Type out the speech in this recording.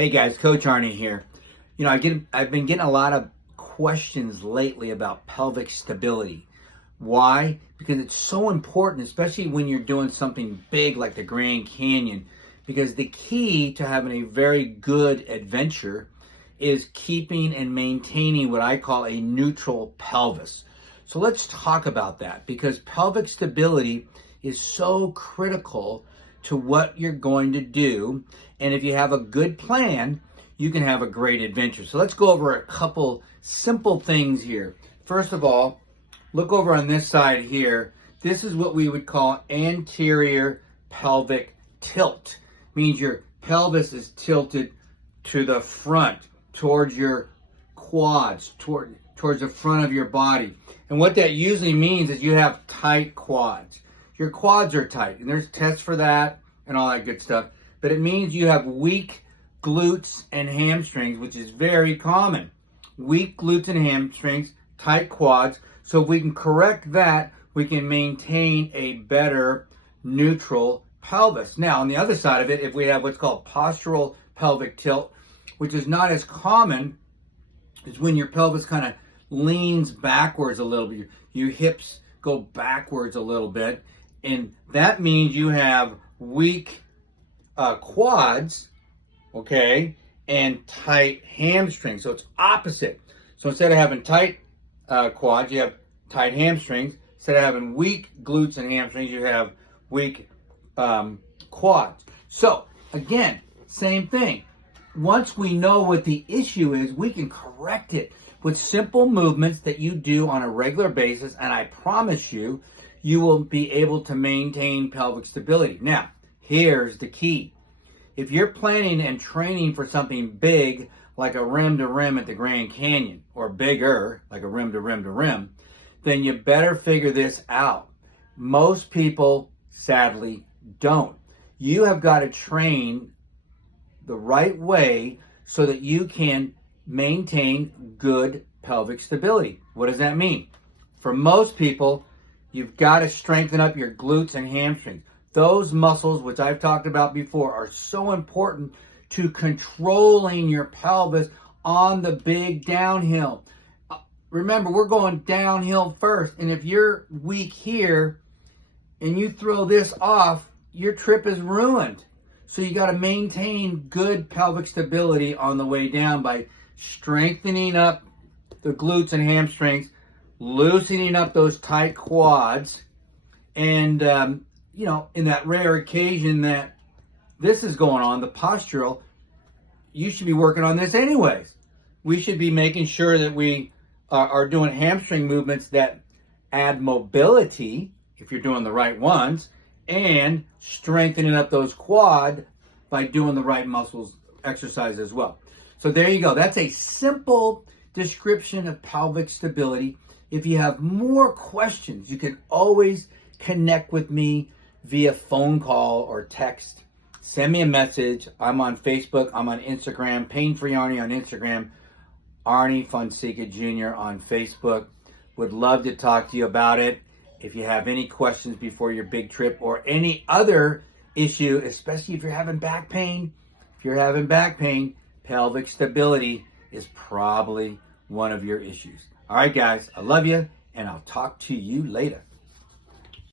Hey guys, Coach Arnie here. I've been getting a lot of questions lately about pelvic stability. Why? Because it's so important, especially when you're doing something big like the Grand Canyon. Because the key to having a very good adventure is keeping and maintaining what I call a neutral pelvis. So let's talk about that, because pelvic stability is so critical to what you're going to do. And if you have a good plan, you can have a great adventure. So let's go over a couple simple things here. First of all, look over on this side here. This is what we would call anterior pelvic tilt. Means your pelvis is tilted to the front, towards your quads, towards the front of your body. And what that usually means is you have tight quads. Your quads are tight, and there's tests for that and all that good stuff. But it means you have weak glutes and hamstrings, which is very common. Weak glutes and hamstrings, tight quads. So if we can correct that, we can maintain a better neutral pelvis. Now, on the other side of it, if we have what's called postural pelvic tilt, which is not as common, is when your pelvis kind of leans backwards a little bit. Your hips go backwards a little bit. And that means you have weak quads, okay, and tight hamstrings. So it's opposite. So instead of having tight quads, you have tight hamstrings. Instead of having weak glutes and hamstrings, you have weak quads. So again, same thing. Once we know what the issue is, we can correct it with simple movements that you do on a regular basis, and I promise you, you will be able to maintain pelvic stability. Now, here's the key. If you're planning and training for something big, like a rim to rim at the Grand Canyon, or bigger, like a rim to rim to rim, then you better figure this out. Most people, sadly, don't. You have got to train the right way so that you can maintain good pelvic stability. What does that mean? For most people, you've got to strengthen up your glutes and hamstrings. Those muscles, which I've talked about before, are so important to controlling your pelvis on the big downhill. Remember, we're going downhill first, and if you're weak here and you throw this off, your trip is ruined. So you got to maintain good pelvic stability on the way down by strengthening up the glutes and hamstrings, loosening up those tight quads, and in that rare occasion that this is going on, the postural, you should be working on this anyways. We should be making sure that we are doing hamstring movements that add mobility, if you're doing the right ones, and strengthening up those quad by doing the right muscles exercise as well. So there you go. That's a simple description of pelvic stability. If you have more questions, you can always connect with me via phone call or text. Send me a message. I'm on Facebook. I'm on Instagram. Pain Free Arnie on Instagram. Arnie Fonseca Jr. on Facebook. Would love to talk to you about it. If you have any questions before your big trip or any other issue, especially if you're having back pain, pelvic stability is probably one of your issues. All right, guys, I love you, and I'll talk to you later.